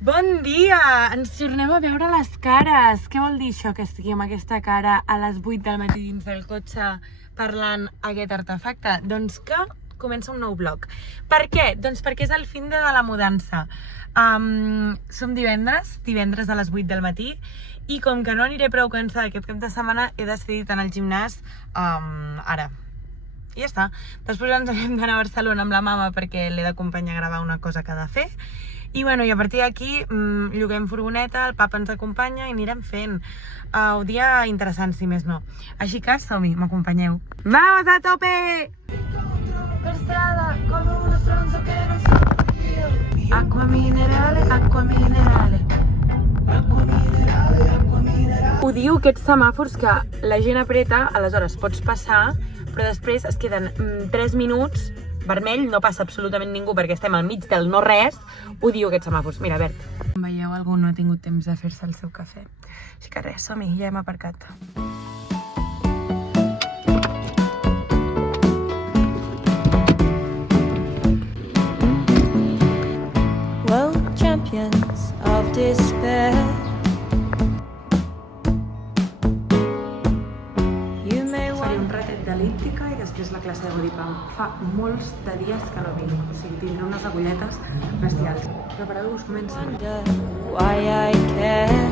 Bon dia! Ens tornem a veure les cares. Què vol dir això, que estigui amb aquesta cara a les 8 del matí dins del cotxe parlant aquest artefacte? Doncs que comença un nou vlog. Per què? Doncs perquè és el fin de la mudança. Som divendres a les 8 del matí, i com que no aniré prou cansada aquest cap de setmana, he decidit anar al gimnàs ara. I ja està. Després ens hem d'anar a Barcelona amb la mama perquè l'he d'acompanyar a gravar una cosa que ha de fer. I bueno, i a partir d'aquí lloguem furgoneta, el papa ens acompanya i anirem fent un dia interessant, si més no. Així que som-hi, m'acompanyeu. ¡Vamos a tope! Estrada, con unos tronzos que no son Aqua minerale, aqua minerale. Aqua minerale, aqua minerale. Odio aquests semàfors que la gent apreta, aleshores pots passar, però després es queden 3 minuts vermell, no passa absolutament ningú perquè estem al mig del no res. Odio aquests semàfors. Mira, verd. Com veieu, algú no ha tingut temps de fer-se el seu cafè. Així que res, som-hi, ja hem aparcat. World champions of despair. Faré un ratet d'el·líptica i després la classe de bodypump. Fa molts de dies que no vinc, o sigui, tindré unes agulletes bestials. Prepareu-vos, comença. Why I care.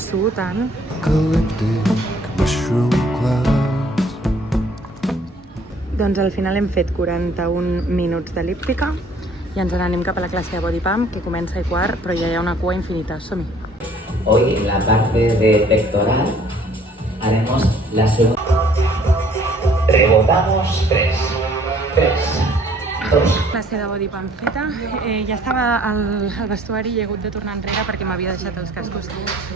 Suo tant. Doncs al final hem fet 41 minuts d'el·líptica i ens n'anem cap a la classe de bodypump, que comença a 1:15, però ja hi ha una cua infinita. Som-hi. Hoy en la parte de pectoral haremos la segunda. Rebotamos 3, 2. Classe de bodypump feta. Ja estava al vestuari i he hagut de tornar enrere perquè m'havia deixat els cascos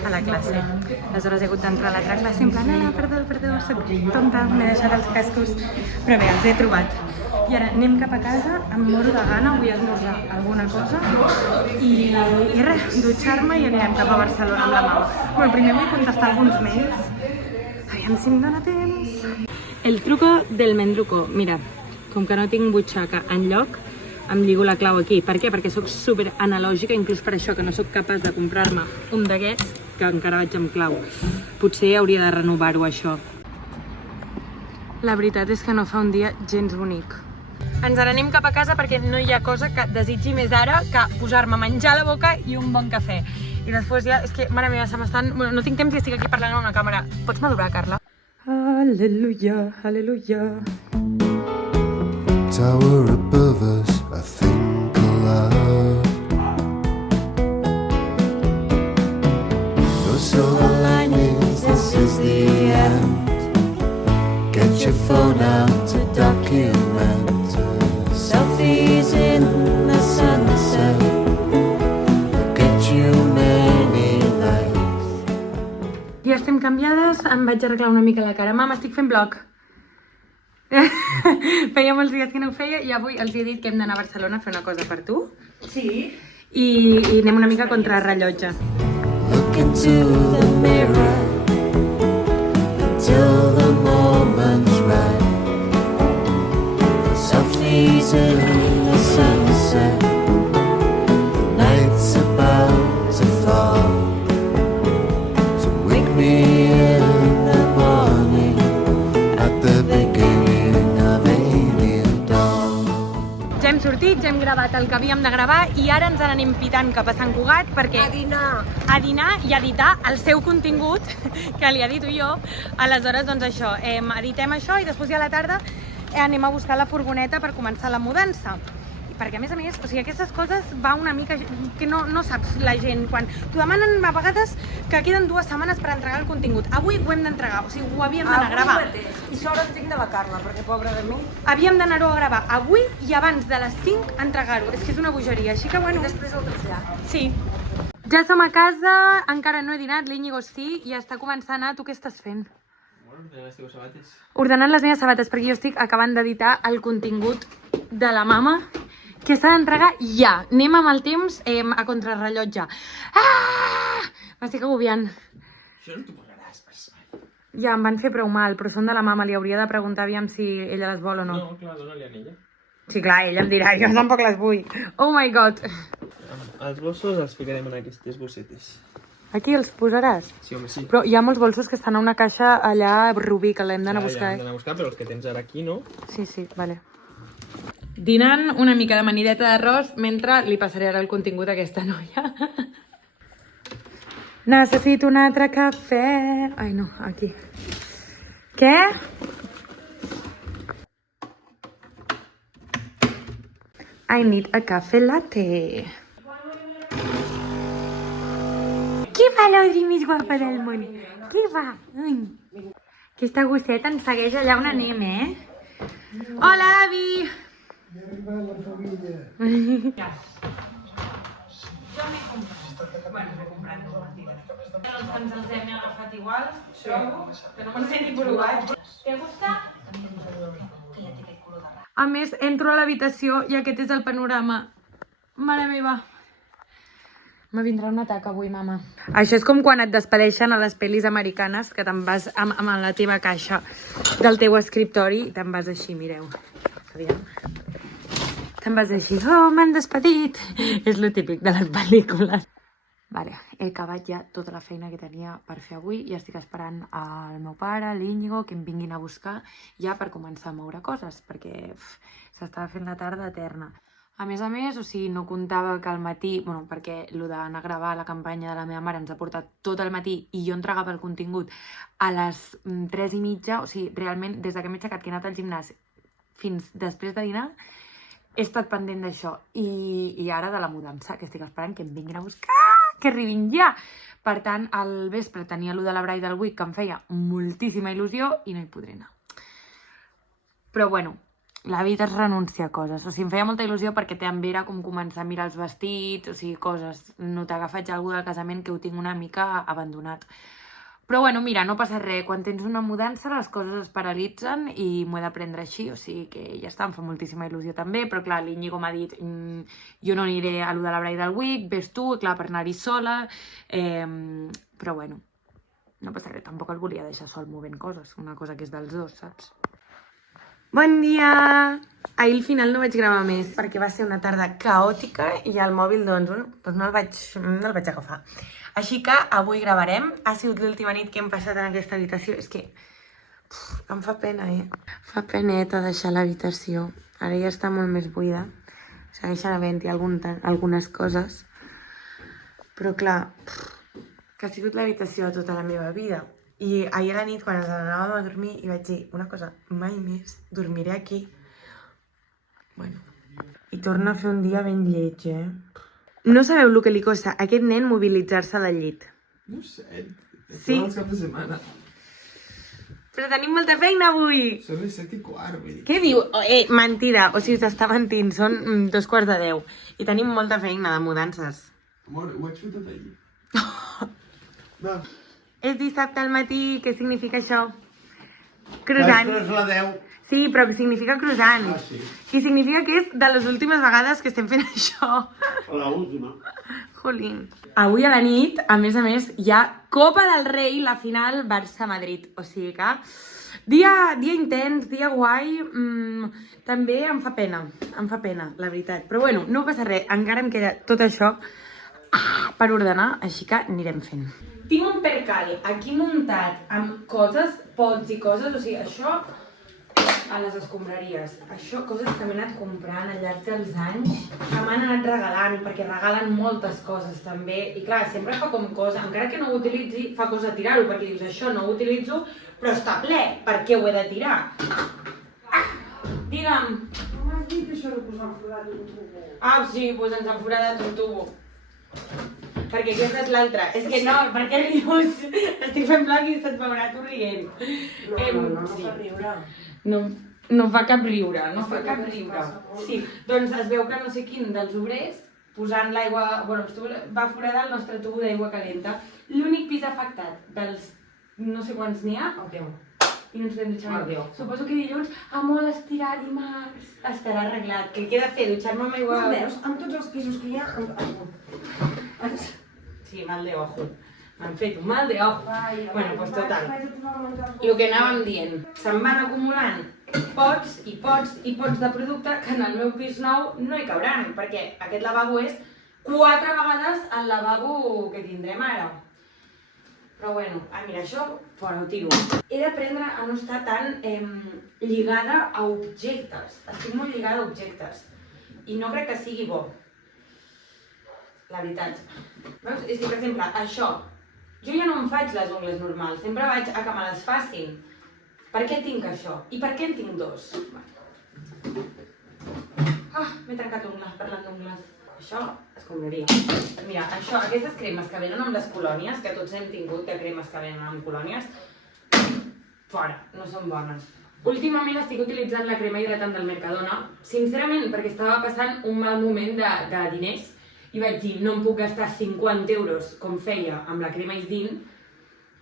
a la classe. Aleshores he hagut d'entrar a l'altra classe en plan, perdó, soc tonta, m'he deixat els cascos. Però bé, els he trobat. I ara anem cap a casa, em moro de gana, vull esmorzar alguna cosa i res, dutxar-me i anirem cap a Barcelona amb la mama. Bueno, primer vull contestar alguns mails, aviam si em dóna temps. El truco del mendruco. Mira, com que no tinc butxaca enlloc, em lligo la clau aquí. Per què? Perquè sóc super analògica, inclús per això que no sóc capaç de comprar-me un d'aquests, que encara vaig amb clau. Potser hauria de renovar-ho, això. La veritat és que no fa un dia gens bonic. Ens n'anem cap a casa perquè no hi ha cosa que desitgi més ara que posar-me a menjar a la boca i un bon cafè. I després ja, és que, mare meva, se m'estan... Bueno, no tinc temps i estic aquí parlant a una càmera. Pots madurar, Carla? Aleluia, aleluia. Tower above us, I think aloud. No silver linings, this is the end. Get your phone out to document selfies in the sunset. Look at you many nights. Ja estem canviades, em vaig arreglar una mica la cara. Mama, estic fent vlog. Feia molts dies que no ho feia i avui els he dit que hem d'anar a Barcelona a fer una cosa per tu. Sí. I anem una mica contra rellotge. Look into the mirror until the moment's right. For selfies in the sunset. The night's about to fall. So wake me in the morning at the beginning of a new dawn. Ja hem sortit, ja hem gravat el que havíem de gravar i ara ens n'anem pitant cap a Sant Cugat perquè... A dinar i editar el seu contingut, que li edito jo. Aleshores, doncs això, editem això i després ja a la tarda anem a buscar la furgoneta per començar la mudança. Perquè, a més, o sigui, aquestes coses va una mica... que no saps la gent quan... T'ho demanen a vegades que queden 2 setmanes per entregar el contingut. Avui ho hem d'entregar, o sigui, ho havíem d'anar a gravar. I això ara entenc de la Carla, perquè pobra de mi. Havíem d'anar-ho a gravar avui i abans de les 5 entregar-ho. És que és una bogeria, així que bueno... I després el trasllat. Sí. Ja som a casa, encara no he dinat, l'Íñigo sí, i està començant a... Tu què estàs fent? Ordenant les teves sabates. Ordenant les meves sabates, perquè jo estic acabant d'editar el contingut de la mama, que s'ha d'entregar ja. Anem amb el temps a contrarrellotge. Ah! M'estic agobiant. Això no t'ho pagaràs, pas. Ja, em van fer prou mal, però són de la mama, li hauria de preguntar aviam si ella les vol o no. No, clar, dona-li a ella. Sí, clar, ella em dirà, jo tampoc les vull. Oh my god. Els gossos els ficarem en aquestes bossetes. Aquí els posaràs? Sí, home, sí. Però hi ha molts bolsos que estan a una caixa allà a Rubí, que l'hem d'anar a buscar. Ja, hem d'anar a buscar, però els que tens ara aquí, no? Sí, sí, vale. Dinant una mica de manideta d'arròs mentre li passaré ara el contingut a aquesta noia. Necessito un altre cafè. Ai, no, aquí. Què? I need a café latte. Qui va l'Audrey més guapa del món? Qui va? Ai. Aquesta gosseta ens segueix allà on anem, Hola, Davi! Ja ha arribat la família. Jo m'he comprat. Bueno, m'he comprat no, mentida. Els que ens els hem agafat iguals, trobo, que no me'ls he ni provat. Què gusta? A més, entro a l'habitació i aquest és el panorama. Mare meva. Me vindrà un atac avui, mama. Això és com quan et despedeixen a les pel·lis americanes, que te'n vas amb la teva caixa del teu escriptori i te'n vas així, mireu. Aviam. Te'n vas així, oh, m'han despedit. És lo típic de les pel·lícules. Vale, he acabat ja tota la feina que tenia per fer avui i estic esperant el meu pare, l'Íñigo, que em vinguin a buscar ja per començar a moure coses, perquè s'estava fent la tarda eterna. A més, o sigui, no comptava que al matí, bueno, perquè el d'anar a gravar la campanya de la meva mare ens ha portat tot el matí i jo entregava el contingut a les 3:30, o sigui, realment, des que m'he aixecat, que he anat al gimnàs fins després de dinar, he estat pendent d'això. I ara de la mudança, que estic esperant que em vinguin a buscar, que arribin ja. Per tant, al vespre tenia allò de la Bridal Week que em feia moltíssima il·lusió i no hi podré anar. Però bueno, la vida es renuncia a coses. O sigui, em feia molta il·lusió perquè també era com començar a mirar els vestits, o sigui, coses. No t'agafat ja algú del casament que ho tinc una mica abandonat. Però bueno, mira, no passa res. Quan tens una mudança les coses es paralitzen i m'ho he de prendre així. O sigui que ja està, em fa moltíssima il·lusió també. Però clar, l'Íñigo m'ha dit jo no aniré a lo de la Bridal Week, ves tu, clar, per anar-hi sola. Però bueno, no passa res. Tampoc el volia deixar sol movent coses. Una cosa que és dels dos, saps? Bon dia! Ahir al final no vaig gravar més perquè va ser una tarda caòtica i el mòbil, doncs, no el vaig agafar. Així que avui gravarem. Ha sigut l'última nit que hem passat en aquesta habitació. És que em fa pena, Fa peneta deixar l'habitació. Ara ja està molt més buida. Segueixen havent-hi algunes coses. Però clar, que ha sigut l'habitació de tota la meva vida. I ahir a la nit, quan ens anàvem a dormir, i vaig dir una cosa, mai més dormiré aquí. Bueno, i torna a fer un dia ben lleig, No sabeu el que li costa a aquest nen mobilitzar-se del llit. No ho sé. Sí. Els caps de setmana. Però tenim molta feina avui! Són les 7:15, vull dir. Què diu? Mentida, o sigui, t'està mentint, són 9:45. I tenim molta feina de mudances. Amor, ho vaig fer tot ahir. Va. És dissabte al matí, què significa això? Croissant. Després la 10. Sí, però que significa croissant. Ah, sí. I significa que és de les últimes vegades que estem fent això. La última. Jolín. Avui a la nit, a més, hi ha Copa del Rei, la final Barça-Madrid. O sigui que dia intens, dia guai, també em fa pena, la veritat. Però bueno, no passa res, encara em queda tot això per ordenar, així que anirem fent. Tinc un percal aquí muntat amb coses, pots i coses, o sigui, això a les escombraries. Això, coses que m'he anat comprant al llarg dels anys, que m'han anat regalant, perquè regalen moltes coses també. I clar, sempre fa com cosa, encara que no ho utilitzi, fa cosa tirar-ho, perquè dius, això no ho utilitzo, però està ple, per què ho he de tirar? Digue'm. Com has dit això de posar enforat un tubo? Ah, sí, doncs ens han foradat un tubo. Perquè aquesta és l'altra. És que no, per què rius? Estic fent blanc i se't veurà tu rient. No fa riure. No fa cap riure, no fa cap riure. Sí, doncs es veu que no sé quin dels obrers, posant l'aigua... Bueno, va foradar el nostre tubo d'aigua calenta. L'únic pis afectat dels no sé quants n'hi ha... El teu. I no ens vam dutxar. Suposo que dilluns, a molt estirar dimarts, estarà arreglat. Què queda fer? Dutxar-me amb aigua... No veus? Amb tots els pisos que hi ha... Sí, mal de ojo. M'han fet un mal de ojo. Bueno, doncs total. El que anàvem dient. Se'n van acumulant pots i pots i pots de producte que en el meu pis nou no hi cabran, perquè aquest lavabo és 4 vegades el lavabo que tindrem ara. Però bueno, mira, això fora, ho tiro. He d'aprendre a no estar tan lligada a objectes. Estic molt lligada a objectes. I no crec que sigui bo. La veritat. Veus? És que, per exemple, això. Jo ja no em faig les ungles normals. Sempre vaig a que me les facin. Per què tinc això? I per què en tinc 2? M'he trencat ungles parlant d'ungles. Això es compraria. Mira, això, aquestes cremes que venen amb les colònies, que tots hem tingut de cremes que venen amb colònies, fora, no són bones. Últimament estic utilitzant la crema hidratant del Mercadona, sincerament, perquè estava passant un mal moment de diners i vaig dir, no em puc gastar 50 euros com feia amb la crema Isdin,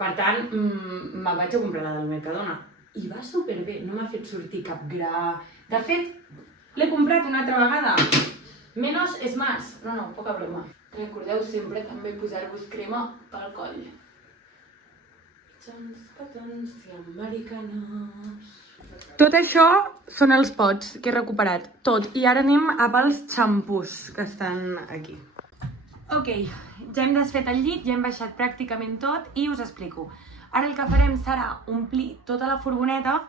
per tant, me'n vaig a comprar la del Mercadona. I va superbé, no m'ha fet sortir cap gra. De fet, l'he comprat una altra vegada. Menos és más. No, poca broma. Recordeu sempre també posar-vos crema pel coll. Petons i americanos. Tot això són els pots que he recuperat. Tot. I ara anem a pels xampús que estan aquí. Ok, ja hem desfet el llit, ja hem baixat pràcticament tot i us explico. Ara el que farem serà omplir tota la furgoneta,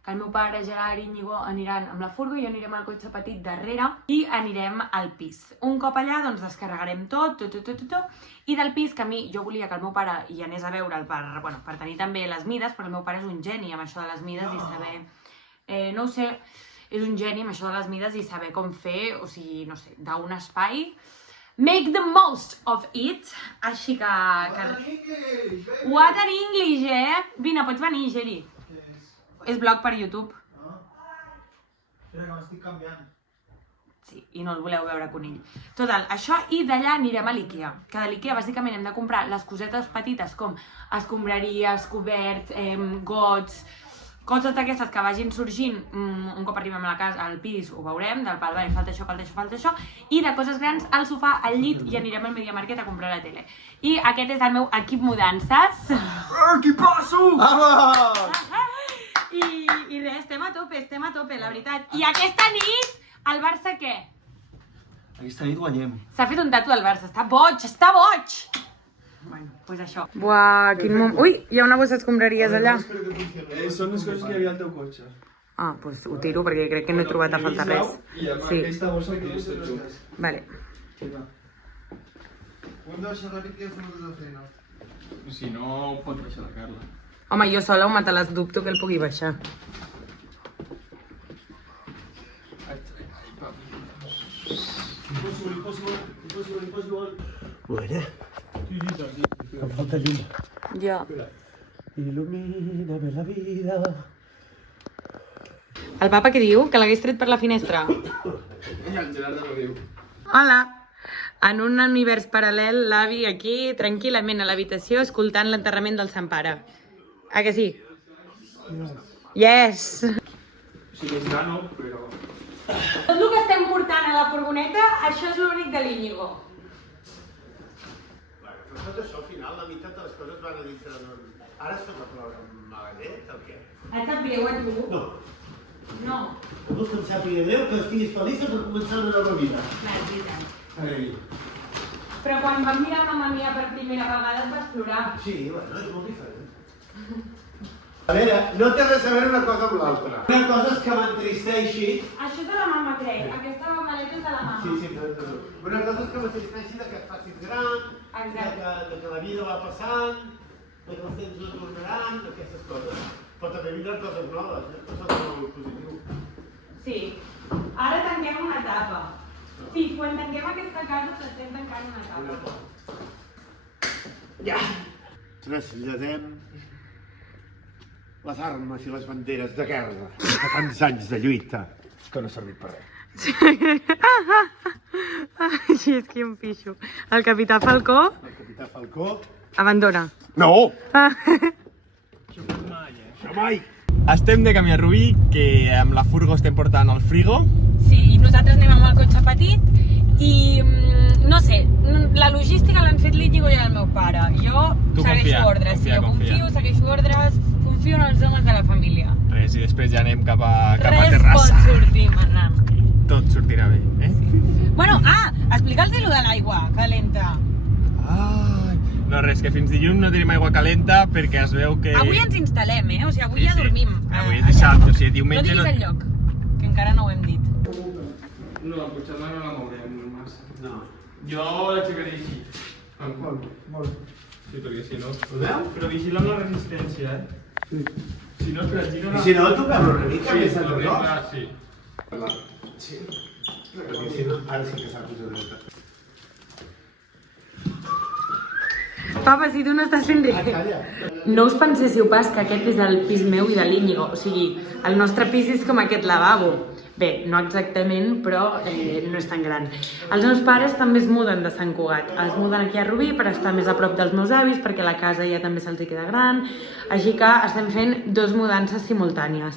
que el meu pare, Gerard i Íñigo aniran amb la furgo i anirem al cotxe petit darrere i anirem al pis. Un cop allà, doncs, descarregarem tot, i del pis, que a mi, jo volia que el meu pare hi anés a veure'l per tenir també les mides, però el meu pare és un geni amb això de les mides i saber... no ho sé, és un geni amb això de les mides i saber com fer, o sigui, no sé, d'un espai... Make the most of it, així que... What an English, Vine, pots venir, Geri. És blog per YouTube. Espera, que m'estic canviant. Sí, i no el voleu veure conill. Total, això, i d'allà anirem a l'Ikea. Que de l'Ikea, bàsicament, hem de comprar les cosetes petites com escombraries, coberts, gots, coses d'aquestes que vagin sorgint un cop arribem a la casa, al pis, ho veurem, del pal, falta això, i de coses grans, al sofà, al llit, i anirem al Media Market a comprar la tele. I aquest és el meu equip mudances. Equipasso! I res, estem a tope, la veritat. I aquesta nit, el Barça què? Aquesta nit guanyem. S'ha fet un tatu del Barça, està boig! Bueno, doncs això. Buah, quin moment... Ui, hi ha una bossa d'escombraries allà. Són les coses que hi havia al teu cotxe. Ah, doncs ho tiro perquè crec que no he trobat a faltar res. I amb aquesta bossa que és tot junt. Vale. Ho hem de baixar ràpid que ja fem moltes de feina. Si no, pot baixar la Carla. Home, jo sola, me te les dubto que el pugui baixar. Impossible. Bueno. Em falta llum. Ja. Il·lumíname la vida. El papa què diu? Que l'hagués tret per la finestra? El Gerard no diu. Hola! En un univers paral·lel, l'avi aquí, tranquil·lament a l'habitació, escoltant l'enterrament del Sant Pare. Ah, que sí? Yes! Si és nano, però... Tot el que estem portant a la furgoneta, això és l'únic de l'Íñigo. Però tot això, al final, la meitat de les coses van a dintre de... Ara es pot ploure amb maganet o què? Et sap greu a tu? No. No. No vols que em sàpiga greu, que estiguis feliç per començar una nova vida. Veritat. Agraï. Però quan vam mirar Mamma Mia per primera vegada et vas plorar. Sí, bueno, és molt diferent. A veure, no té res a veure una cosa amb l'altra. Una cosa és que m'entristeixi... Això és de la mama, crec. Aquesta maleta és de la mama. Sí, però... Una cosa és que m'entristeixi de que et facis gran, de que la vida va passant, de que els temps no tornaran, aquestes coses. Però també vindran coses noves, això és molt positiu. Sí. Ara tanquem una etapa. Sí, quan tanquem aquesta casa estem tancant una etapa. Ja! Traslladem les armes i les banderes de guerra de tants anys de lluita que no ha servit per res. Així és que em pixo. El capità Falcó El capità Falcó... abandona. No! Això mai, Això mai! Estem de camí a Rubí, que amb la furgo estem portant el frigo. Sí, nosaltres anem amb el cotxe petit i no sé, la logística l'han fet l'Íñigo i el meu pare. Jo segueixo ordres, confio, segueixo ordres, confio en els homes de la família. Res, i després ja anem cap a Res terrassa. pot sortir malament. Tot sortirà bé, eh? Bueno, explica'ls lo de l'aigua calenta. Ai, no, res, que fins dilluns no tenim aigua calenta perquè es veu que... Avui ens instal·lem, O sigui, avui ja dormim. Avui és dissabte, o sigui, No diumenge... diguis el lloc, que encara no ho hem dit. No, potser no la mourem massa. No. Jo l'aixecaré així. Molt. Sí, perquè si no... Ho veu? Però vigila amb la resistència, Sí. Si no, espera, gira I si no, toquem-lo una mica més a tot. Sí. Sí. Perquè si no, ara sí que s'ha posat dreta. Papa, si tu no estàs fent res. Calla. No us penséssiu pas que aquest és el pis meu i de l'Íñigo. O sigui, el nostre pis és com aquest lavabo. Bé, no exactament, però no és tan gran. Els meus pares també es muden de Sant Cugat. Es muden aquí a Rubí per estar més a prop dels meus avis, perquè la casa ja també se'ls queda gran. Així que estem fent 2 mudances simultànies.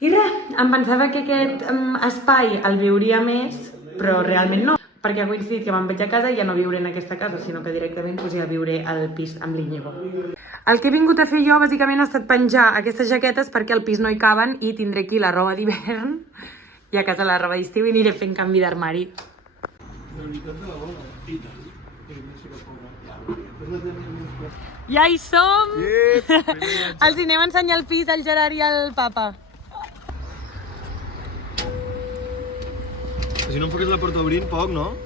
I res, em pensava que aquest espai el viuria més, però realment no. Perquè ha coincidit que me'n vaig a casa i ja no viuré en aquesta casa, sinó que directament ja viuré al pis amb l'Íñigo. El que he vingut a fer jo, bàsicament, ha estat penjar aquestes jaquetes perquè al pis no hi caben i tindré aquí la roba d'hivern i a casa la roba d'estiu i aniré fent canvi d'armari. Ja hi som! Els hi anem a ensenyar el pis al Gerard i al Papa. Si no em foques la porta obrint, poc, no?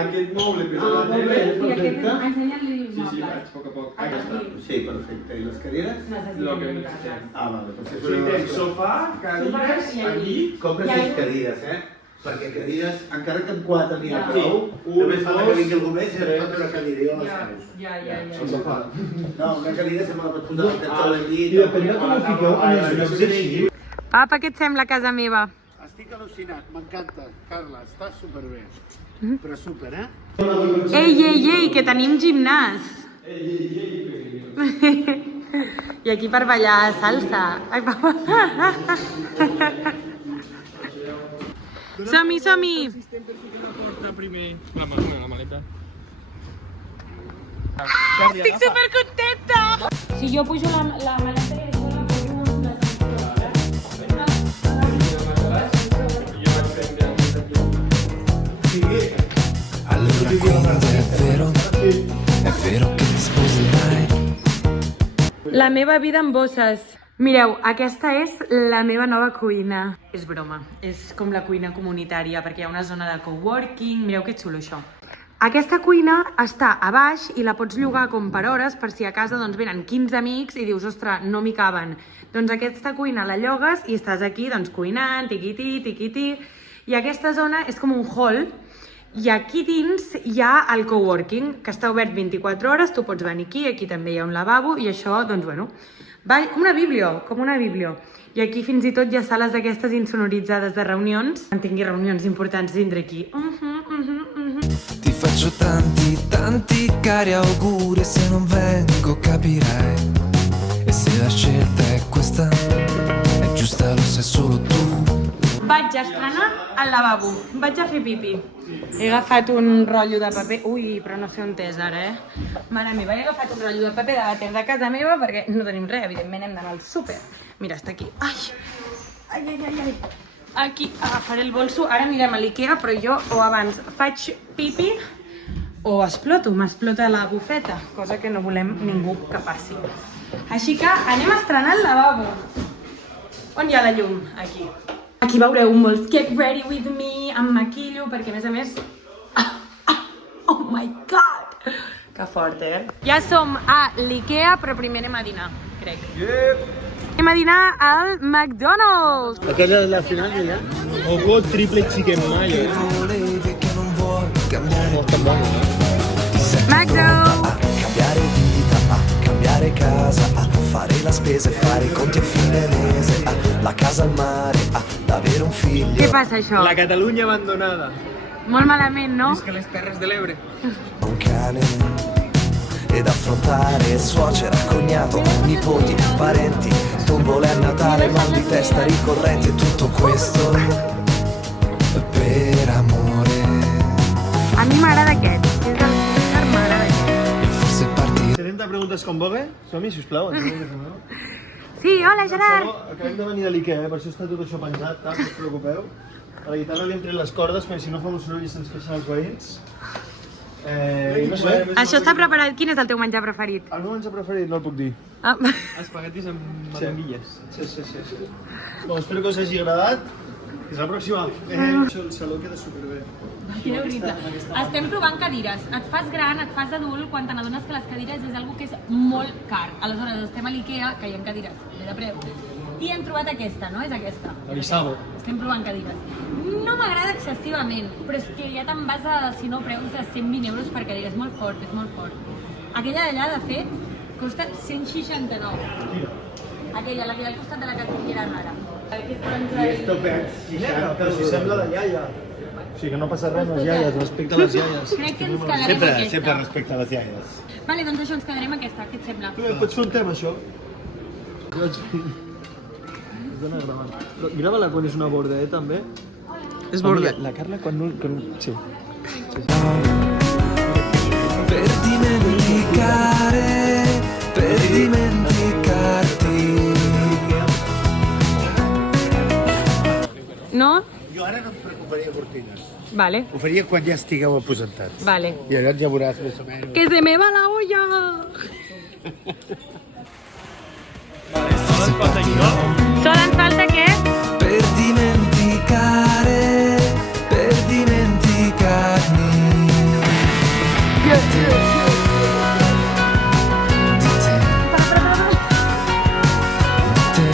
Aquest moble, però la tele és perfecta. Sí, vaig, a poc a poc. Sí, perfecte. I les cadires? Lo que necessitem. Vale. Necessitem sofà, cadires, llit... Compres 6 cadires, Perquè cadires, encara que amb 4 n'hi ha Sí. prou, només falta que vingui algú més i et pot una cadira i jo les caus. El sofà. No, una cadira se me la pots posar al text del llit. I depèn de com ho fiqueu en els llocs així. Papa, què et sembla casa meva? Estic al·lucinat, m'encanta. Carla, està superbé. Però super, Ei, que tenim gimnàs! I aquí per ballar salsa. Ai, Papa. Som-hi! Porta primer. La maleta. Estic supercontenta! Si jo pujo la maleta i això la Allora quindi è vero che ti sposerai. La meva vida en bosses. Mireu, aquesta és la meva nova cuina. És broma, és com la cuina comunitària, perquè hi ha una zona de coworking. Mireu que xulo això. Aquesta cuina està a baix i la pots llogar com per hores, per si a casa doncs, venen 15 amics i dius, ostres, no m'hi caben. Doncs aquesta cuina la llogues i estàs aquí doncs, cuinant, tiquití. I aquesta zona és com un hall i aquí dins hi ha el coworking, que està obert 24 hores, tu pots venir aquí també hi ha un lavabo i això, doncs bueno, va com una biblio. I aquí fins i tot hi ha sales d'aquestes insonoritzades de reunions. Quan tingui reunions importants vindré aquí. Ti faccio tanti cari auguri, se non vengo capirai. E se la scelta è questa, è giusta, lo sai solo tu. Vaig estrenar al lavabo, vaig a fer pipi. He agafat un rotllo de paper... Ui, però no sé on és ara, Mare meva, he agafat un rotllo de paper de vàter de casa meva perquè no tenim res, evidentment hem d'anar al súper. Mira, està aquí. Ai. Aquí agafaré el bolso, ara anirem a l'Ikea, però jo o abans faig pipi o m'explota la bufeta, cosa que no volem ningú que passi. Així que anem a estrenar el lavabo. On hi ha la llum? Aquí. Aquí veureu molts Get Ready With Me, em maquillo, perquè a més... Oh my god! Que fort, Ja som a l'Ikea, però primer anem a dinar, crec. Anem a dinar al McDonald's! Aquella de la final, ja? O triple chicken mayo. Volevi che non vuoi cambiare McDo! cambiare vita, cambiare casa, fare la spesa e fare i conti a fine mese, la casa al mare, avere un figlio. Què passa, això? La Catalunya abandonada. Molt malament, no? És que les Terres de l'Ebre. Un cane ed affrontare suocera, cognato, nipoti, parenti, tombole a Natale, mal di testa ricorrenti e tutto questo per amore. A mi m'agrada aquest. És el que m'agrada aquest. E forse partire de preguntes com vulgui. Som-hi, sisplau. Sí, hola, Gerard! Acabem de venir de l'Ikea, per això està tot això penjat, no us preocupeu. A la guitarra li hem tret les cordes, perquè si no fa molt soroll i se'ns queixen els veïns. No sé. Això està preparat. Quin és el teu menjar preferit? El meu menjar preferit no el puc dir. Ah. Espaguetis amb merenguilles. Sí. Bon, espero que us hagi agradat. Fins la pròxima. El saló queda superbé. Quina veritat. Estem provant cadires. Et fas gran, et fas adult, quan te n'adones que les cadires és algo que és molt car. Aleshores, estem a l'Ikea, que hi ha cadires de preu. I hem trobat aquesta, no? És aquesta. La Bisabo. Estem provant cadires. No m'agrada excessivament, però és que ja te'n vas a, si no, preus de 120 euros per cadira. És molt fort, és molt fort. Aquella d'allà, de fet, costa 169. Aquella, la que hi ha al costat de la cantonera rara. Esto pets, Però si sembla de iaia. O sigui que no passa res amb les iaies, respecte a les iaies. Crec que ens quedarem aquesta. Sempre respecte a les iaies. Vale, doncs això, ens quedarem aquesta. Què et sembla? Tu pots fer un tema, això? Jo vaig fer... Es dona gravant. Però grava-la quan és una borda, també. És borde. La Carla quan no... Sí. Per dimenticare, per dimenticarti. No? Jo ara no em preocuparia cortines. Vale, Ho faria quan ja estigueu aposentats. vale. I llavors ja veuràs més o menys. ¡Que se me va la olla! Solo ens falta què? Per dimenticare, per dimenticarmi. Di te. Di te.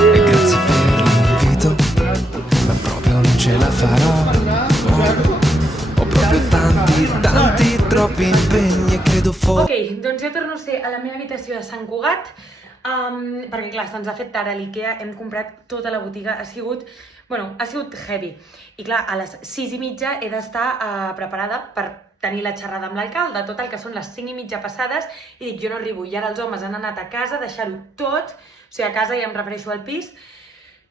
E grazie per l'invito, ma proprio non ce la farò. Ho proprio tanti, troppi impegni e credo Ok, doncs jo torno a ser a la meva habitació de Sant Cugat, perquè clar, se'ns ha fet tard a l'Ikea, hem comprat tota la botiga, ha sigut heavy. I clar, a les 6:30 he d'estar preparada per tenir la xerrada amb l'alcalde, tot el que són les 5:30 passades, i dic, jo no arribo, i ara els homes han anat a casa, deixar-ho tot, o sigui, a casa ja em refereixo al pis,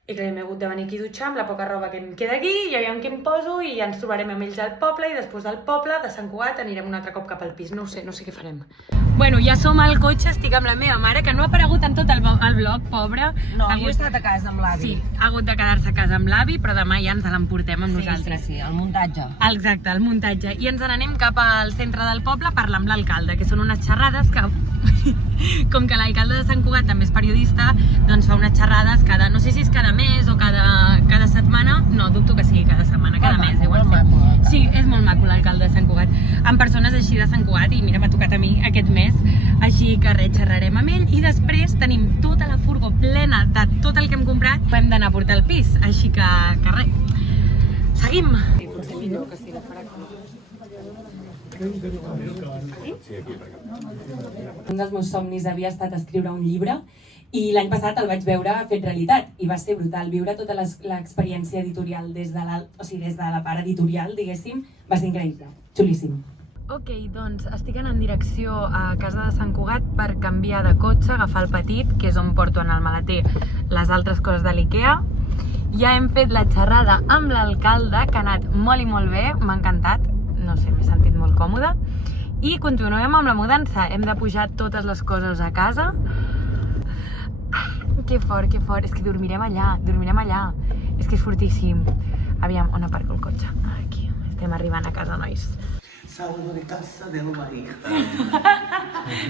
i clar, m'he hagut de venir aquí a dutxar amb la poca roba que em queda aquí, i aviam què em poso, i ja ens trobarem amb ells al poble, i després del poble, de Sant Cugat, anirem un altre cop cap al pis. No sé què farem. Bueno, ja som al cotxe, estic amb la meva mare, que no ha aparegut en tot el vlog, pobra. No, jo he estat a casa amb l'avi. Sí, ha hagut de quedar-se a casa amb l'avi, però demà ja ens l'emportem amb nosaltres. Sí, el muntatge. Exacte, el muntatge. I ens n'anem cap al centre del poble a parlar amb l'alcalde, que són unes xerrades que, com que l'alcalde de Sant Cugat també és periodista, doncs fa unes xerrades cada, no sé si és cada mes o cada setmana, no, dubto que sigui cada setmana, cada mes, igual. Sí, és molt maco l'alcalde de Sant Cugat, amb persones així de Sant Cugat, i mira, m'ha tocat a mi aquest mes, així que res, xerrarem amb ell, i després tenim tota la furgo plena de tot el que hem comprat, hem d'anar a portar al pis, així que res, seguim! Un dels meus somnis havia estat escriure un llibre i l'any passat el vaig veure fet realitat i va ser brutal. Viure tota l'experiència editorial des de la part editorial, diguéssim, va ser increïble, xulíssim. Ok, doncs estic anant en direcció a casa de Sant Cugat per canviar de cotxe, agafar el petit, que és on porto en el maleter les altres coses de l'Ikea. Ja hem fet la xerrada amb l'alcalde, que ha anat molt i molt bé, m'ha encantat, no sé, m'he sentit molt còmoda. I continuem amb la mudança, hem de pujar totes les coses a casa. Que fort, és que dormirem allà, és que és fortíssim. Aviam, on aparco el cotxe? Aquí, estem arribant a casa, nois. Salgo de casa del marido.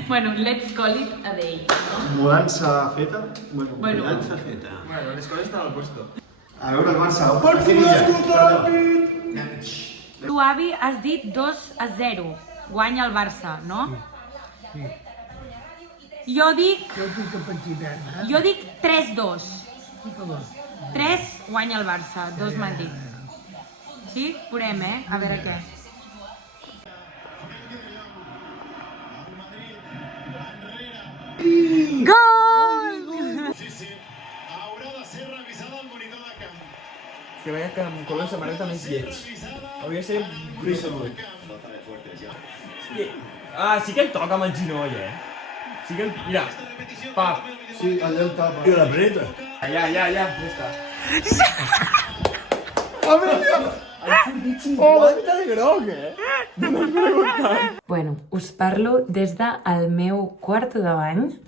Bueno, let's call it a day, no? Mudança feta? Bueno. Mudança feta. Bueno, les coses estan al puesto. A veure, el Barça. Tu, avi, has dit 2-0. Guanya el Barça, no? Jo dic 3-2. 3 guanya el Barça, 2 m'han dit. Sí? Veurem, a veure què. Gol! Que vaya con color de samarreta més lleig. Hauria de ser gris o bleu. Ah, sí que el toca amb el ginoll, Sí que el... Mira, pap. Sí, allà el tapa. I l'apreta. Ja està. 50 de groc, No m'has preguntat. Bueno, us parlo des del meu quarto de bany.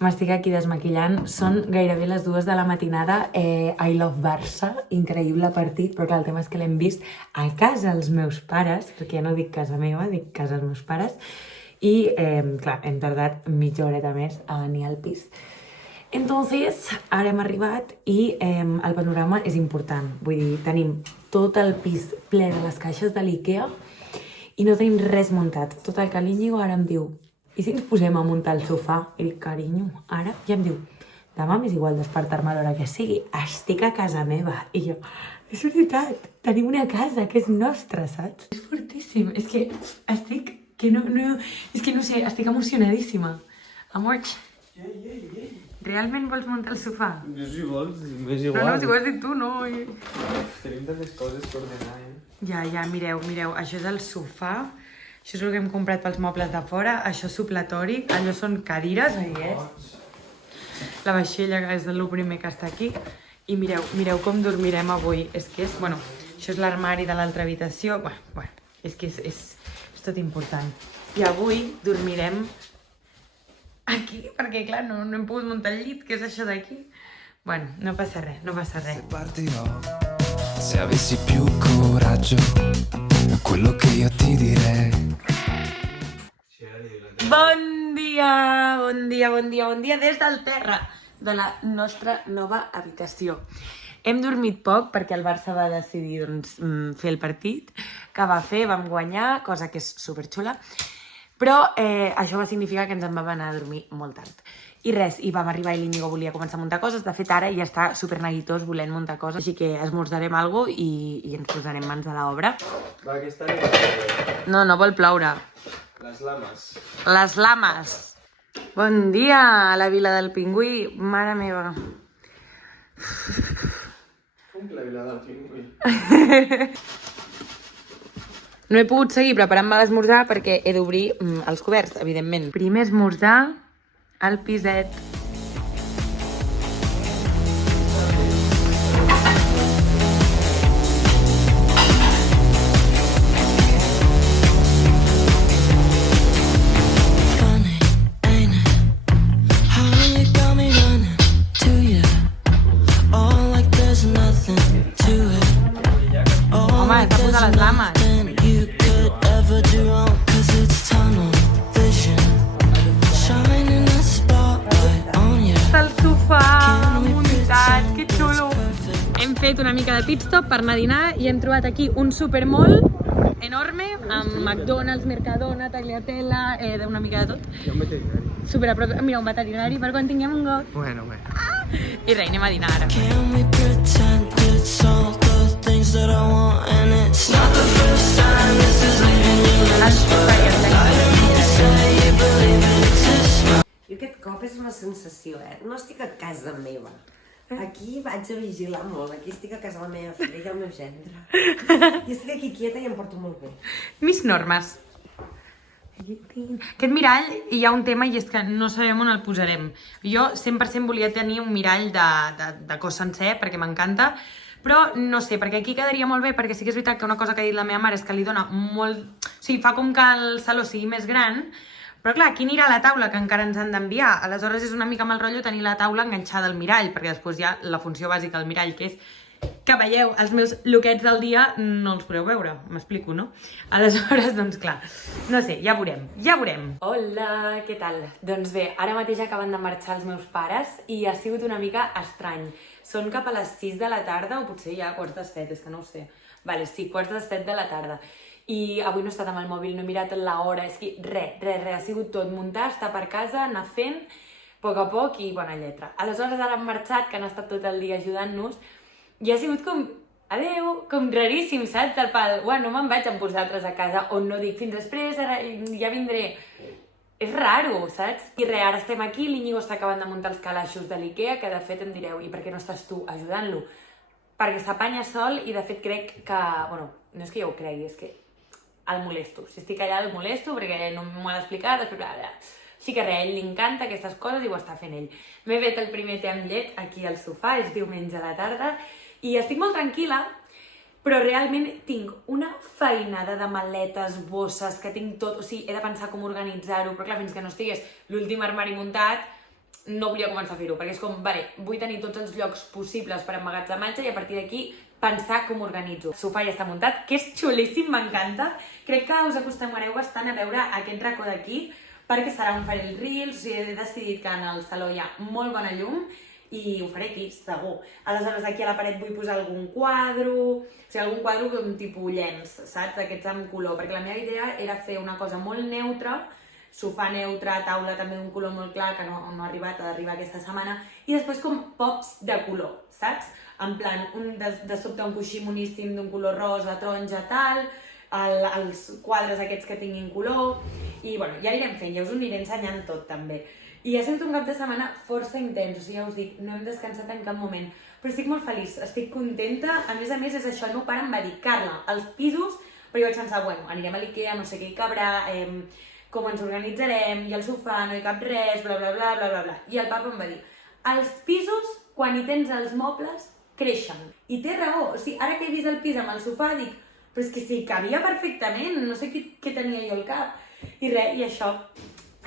M'estic aquí desmaquillant. Són gairebé les 2 de la matinada. I love Barça, increïble partit, però clar, el tema és que l'hem vist a casa els meus pares, perquè ja no dic casa meva, dic casa dels meus pares, i clar, hem tardat mitja horeta més a venir al pis. Entonces, ara hem arribat i el panorama és important. Vull dir, tenim tot el pis ple de les caixes de l'Ikea i no tenim res muntat. Tot el que l'Iñigo ara em diu, i si ens posem a muntar el sofà? I carinyo, ara ja em diu, demà m'és igual despertar-me a l'hora que sigui, estic a casa meva. I jo, és veritat, tenim una casa que és nostra, saps? És fortíssim, és que estic, és que no sé, estic emocionadíssima. Amor, realment vols muntar el sofà? Jo si vols, m'és No, igual. si ho has dit tu, no. Tenim tantes coses per ordenar, Ja, mireu, això és el sofà, això és el que hem comprat pels mobles de fora, això és supletori, allò són cadires, la vaixella, que és el primer que està aquí, i mireu com dormirem avui, és que és, bueno, això és l'armari de l'altra habitació, bueno, és que és tot important. I avui dormirem aquí, perquè clar, no hem pogut muntar el llit, que és això d'aquí. Bueno, no passa res. Se partirò, se avessi più coraggio, quello che io ti direi. Bon dia des del terra de la nostra nova habitació. Hem dormit poc perquè el Barça va decidir fer el partit que va fer, vam guanyar, cosa que és superxula, però això va significar que ens en vam anar a dormir molt tard. I res, i vam arribar i l'Iñigo volia començar a muntar coses. De fet, ara ja està superneguitós volent muntar coses, així que esmorzarem alguna cosa i ens posarem mans a l'obra. Va, aquesta nit. No vol ploure. Les lames. Les lames. Bon dia a la Vila del Pingüí, mare meva. Com que la Vila del Pingüí? No he pogut seguir preparant-me l'esmorzar perquè he d'obrir els coberts, evidentment. Primer esmorzar al piset. Funny, ain't it? How you got me running to you? All like there's nothing to it. All Home, like s'ha there's posat les lames. nothing you could ever do wrong. 'Cause it's tunnel vision. Shining a spotlight on you. El sofà muntat, que xulo. Hem fet una mica de pit stop per anar a dinar i hem trobat aquí un supermall enorme amb McDonald's, Mercadona, Tagliatella, d'una mica de tot. Hi ha un veterinari. Super a prop, mira, un veterinari per quan tinguem un got. Bueno. I res, anem a dinar ara. Can we pretend it's all the things that I want? And it's not the first time this is leaving you. El sofà ja està. Jo aquest cop és una sensació, no estic a casa meva. Aquí vaig a vigilar molt, aquí estic a casa la meva filla i el meu gendre. I estic aquí quieta i em porto molt bé. Mis normes. Aquest mirall, hi ha un tema i és que no sabem on el posarem. Jo 100% volia tenir un mirall de cos sencer perquè m'encanta, però no sé, perquè aquí quedaria molt bé, perquè sí que és veritat que una cosa que ha dit la meva mare és que li dona molt... O sigui, fa com que el saló sigui més gran, però clar, aquí anirà la taula que encara ens han d'enviar. Aleshores és una mica mal rotllo tenir la taula enganxada al mirall, perquè després hi ha la funció bàsica del mirall, que és que veieu els meus lookets del dia, no els podeu veure, m'explico, no? Aleshores, doncs clar, no sé, ja veurem. Hola, què tal? Doncs bé, ara mateix acaben de marxar els meus pares i ha sigut una mica estrany. Són cap a les 6 de la tarda, o potser ja quarts de 7, és que no ho sé. Vale, sí, quarts de 7 de la tarda. I avui no he estat amb el mòbil, no he mirat l'hora, és que res, ha sigut tot muntar, estar per casa, anar fent, a poc i bona lletra. Aleshores ara han marxat, que han estat tot el dia ajudant-nos, i ha sigut com, adeu, com raríssim, saps? Del pal, no me'n vaig amb vosaltres a casa, o no dic fins després, ara ja vindré. És raro, saps? I res, ara estem aquí, l'Iñigo està acabant de muntar els calaixos de l'Ikea, que de fet em direu, i per què no estàs tu ajudant-lo? Perquè s'apanya sol i de fet crec que, no és que jo ho cregui, és que el molesto. Si estic allà el molesto perquè no m'ho ha d'explicar, després... Així que res, a ell li encanta aquestes coses i ho està fent ell. M'he fet el primer té amb llet aquí al sofà, és diumenge a la tarda, i estic molt tranquil·la però realment tinc una feinada de maletes, bosses, que tinc tot, o sigui, he de pensar com organitzar-ho, però clar, fins que no estigués l'últim armari muntat, no volia començar a fer-ho, perquè és com, vale, vull tenir tots els llocs possibles per emmagatzematge i a partir d'aquí pensar com organitzo. El sofà ja està muntat, que és xulíssim, m'encanta. Crec que us acostumareu bastant a veure aquest racó d'aquí, perquè serà un farell Reels, o sigui, he decidit que en el saló hi ha molt bona llum, i ho faré aquí, segur. Aleshores, aquí a la paret vull posar algun quadre, o sigui, algun quadre com tipus llenç, saps? D'aquests amb color, perquè la meva idea era fer una cosa molt neutra, sofà neutre, taula també d'un color molt clar, que no ha arribat, ha d'arribar aquesta setmana, i després com pops de color, saps? En plan, de sobte un coixí moníssim d'un color rosa, taronja, tal, els quadres aquests que tinguin color, i bueno, ja anirem fent, ja us ho aniré ensenyant tot també. I ha sigut un cap de setmana força intens, o sigui, ja us dic, no hem descansat en cap moment, però estic molt feliç, estic contenta, a més és això, el meu pare em va dir, Carla, els pisos, però jo vaig pensar, bueno, anirem a l'Ikea, no sé què hi cabrà, com ens organitzarem, i el sofà, no hi cap res, bla bla bla bla bla bla, i el papa em va dir, els pisos, quan hi tens els mobles, creixen, i té raó, o sigui, ara que he vist el pis amb el sofà, dic, però és que sí, cabia perfectament, no sé què tenia jo al cap, i res, i això.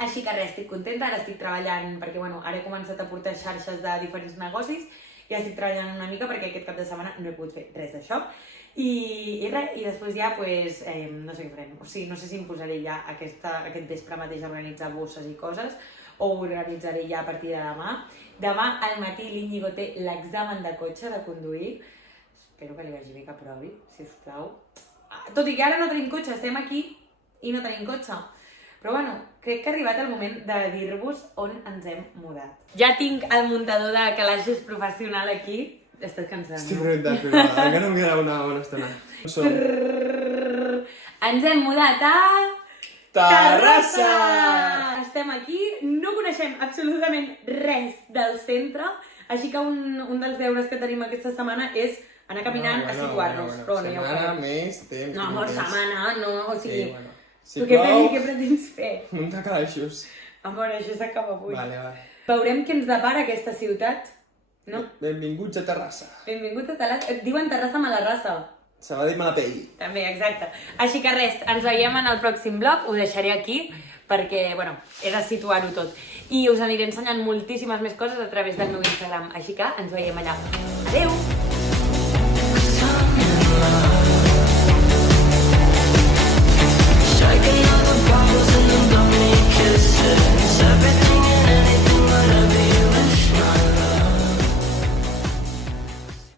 Així que res, estic contenta, ara estic treballant, perquè bueno, ara he començat a portar xarxes de diferents negocis, i estic treballant una mica perquè aquest cap de setmana no he pogut fer res d'això. I res, i després ja, pues, no sé què farem, o sigui, no sé si em posaré ja aquest vespre mateix a organitzar bosses i coses, o ho organitzaré ja a partir de demà. Demà al matí l'Iñigo té l'examen de cotxe, de conduir, espero que li vagi bé, que aprovi, sisplau. Tot i que ara no tenim cotxe, estem aquí i no tenim cotxe. Però bueno, crec que ha arribat el moment de dir-vos on ens hem mudat. Ja tinc el muntador de calaixos professional aquí. Estàs cansada, no? Estic rebentat, però encara em queda una bona estona. Ens hem mudat a... Terrassa! Estem aquí, no coneixem absolutament res del centre, així que un dels deures que tenim aquesta setmana és anar caminant a situar-nos. Però bueno, ja ho setmana farem. més temps. No, amor, setmana, no, o sigui... Sí, bueno. Si Tu què plou, pretens fer? muntar calaixos. Amor, això s'acaba avui. Vale. Veurem què ens depara aquesta ciutat, no? Benvinguts a Terrassa. Benvingut a Terrassa. Et diuen Terrassa Malarrassa. Sabadell Malapell. També, exacte. Així que res, ens veiem en el pròxim vlog, ho deixaré aquí, perquè, bueno, he de situar-ho tot. I us aniré ensenyant moltíssimes més coses a través del meu Instagram, així que ens veiem allà. Adeu!